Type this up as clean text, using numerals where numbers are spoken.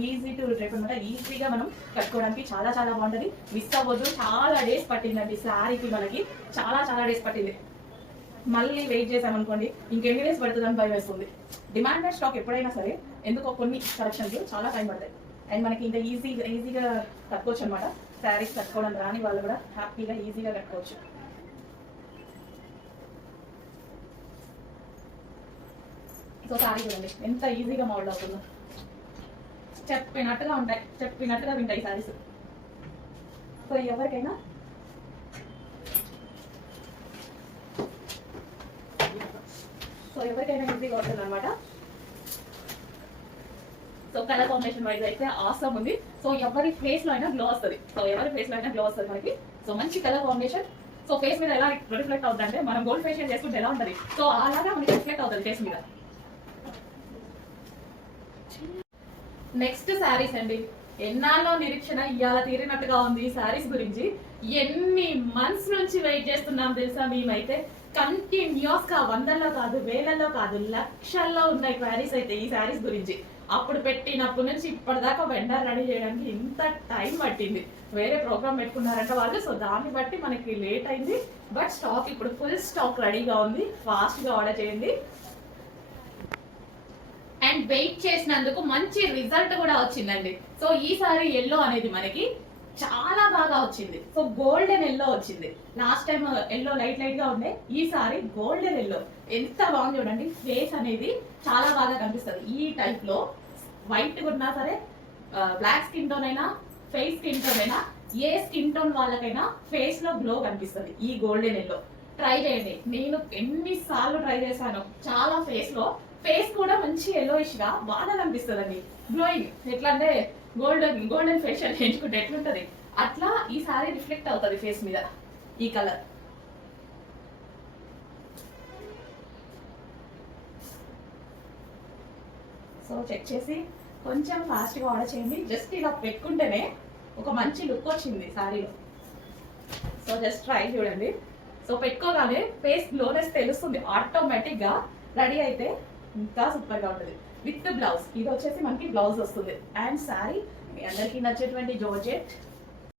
Easy to drape అనమాట. ఈజీగా మనం కట్టుకోవడానికి చాలా చాలా బాగుంటుంది. మిస్ అవ్వద్దు. చాలా డేస్ పట్టిందండి శారీకి, మనకి చాలా చాలా డేస్ పట్టింది. మళ్ళీ వెయిట్ చేసామనుకోండి ఇంకెన్ని డేస్ పడుతుందని భయం వేస్తుంది. డిమాండెడ్ స్టాక్ ఎప్పుడైనా సరే ఎందుకో కొన్ని కలెక్షన్స్ చాలా టైం పడతాయి. అండ్ మనకి ఇంకా ఈజీగా కట్టుకోవచ్చు అనమాట. శారీస్ కట్టుకోవడం రాని వాళ్ళు కూడా హ్యాపీగా ఈజీగా కట్టుకోవచ్చు. సో శారీ చూడండి ఎంత ఈజీగా మోల్డ్ అవుతుందో. చెప్పినట్టుగా ఉంటాయి, చెప్పినట్టుగా వింటాయి శారీస్. సో ఎవరికైనా ఈజీగా ఉంటుంది అనమాట. సో కలర్ కాంబినేషన్ వైజ్ అయితే ఆసమ్ ఉంది. సో ఎవరి ఫేస్ లో అయినా గ్లో వస్తుంది. మనకి. సో మంచి కలర్ కాంబినేషన్. సో ఫేస్ మీద ఎలా రిఫ్లెక్ట్ అవుతుంది అంటే మనం గోల్డ్ ఫేషియల్ చేసుకుంటే ఎలా ఉంటుంది, సో అలాగా మనకి రిఫ్లెక్ట్ అవుతుంది ఫేస్ మీద. నెక్స్ట్ శారీస్ అండి. ఎన్నాళ్ళో నిరీక్షణ ఇవాళ తీరినట్టుగా ఉంది శారీస్ గురించి. ఎన్ని మంత్స్ నుంచి వెయిట్ చేస్తున్నాం తెలుసా మేమైతే. కంటిన్యూస్ గా వందల్లో కాదు, వేలల్లో కాదు, లక్షల్లో ఉన్నాయి క్వారీస్ అయితే ఈ శారీస్ గురించి. అప్పుడు పెట్టినప్పటి నుంచి ఇప్పటిదాకా వెండర్ రెడీ చేయడానికి ఇంత టైం పట్టింది. వేరే ప్రోగ్రామ్ పెట్టుకున్నారంట వాళ్ళు, సో దాన్ని బట్టి మనకి లేట్ అయింది. బట్ స్టాక్ ఇప్పుడు ఫుల్ స్టాక్ రెడీగా ఉంది. ఫాస్ట్ గా ఆర్డర్ చేయండి. అండ్ వెయిట్ చేసినందుకు మంచి రిజల్ట్ కూడా వచ్చిందండి. సో ఈసారి ఎల్లో అనేది మనకి చాలా బాగా వచ్చింది. సో గోల్డెన్ ఎల్లో వచ్చింది. లాస్ట్ టైం ఎల్లో లైట్ గా ఉండే, ఈసారి గోల్డెన్ ఎల్లో ఎంత బాగుంది చూడండి. ఫేస్ అనేది చాలా బాగా కనిపిస్తుంది. ఈ టైప్ లో వైట్ ఉన్నా సరే, బ్లాక్ స్కిన్ టోన్ అయినా, ఫేస్ స్కిన్ టోన్ అయినా, ఏ స్కిన్ టోన్ వాళ్ళకైనా ఫేస్ లో గ్లో కనిపిస్తుంది ఈ గోల్డెన్ ఎల్లో. ట్రై చేయండి. నేను ఎన్నిసార్లు ట్రై చేశాను. చాలా ఫేస్ కూడా మంచి ఎల్లోయిష్ గా బాగా కనిపిస్తుంది. గ్లోయింగ్ ఎట్లా అంటే గోల్డెన్ ఫేషియల్ చేయించుకుంటే ఎట్లుంటది అట్లా ఈ సారీ రిఫ్లెక్ట్ అవుతుంది ఫేస్ మీద ఈ కలర్. సో చెక్ చేసి కొంచెం ఫాస్ట్ గా ఆర్డర్ చేయండి. జస్ట్ ఇలా పెట్టుకుంటేనే ఒక మంచి లుక్ వచ్చింది సారీలో. సో జస్ట్ ట్రై చూడండి. సో పెట్టుకోగానే ఫేస్ గ్లోనెస్ తెలుస్తుంది ఆటోమేటిక్ గా. రెడీ అయితే ఇంకా సూపర్ గా ఉంటుంది. విత్ బ్లౌజ్, ఇది వచ్చేసి మనకి బ్లౌజ్ వస్తుంది. అండ్ శారీ మీ అందరికి నచ్చేటువంటి జార్జెట్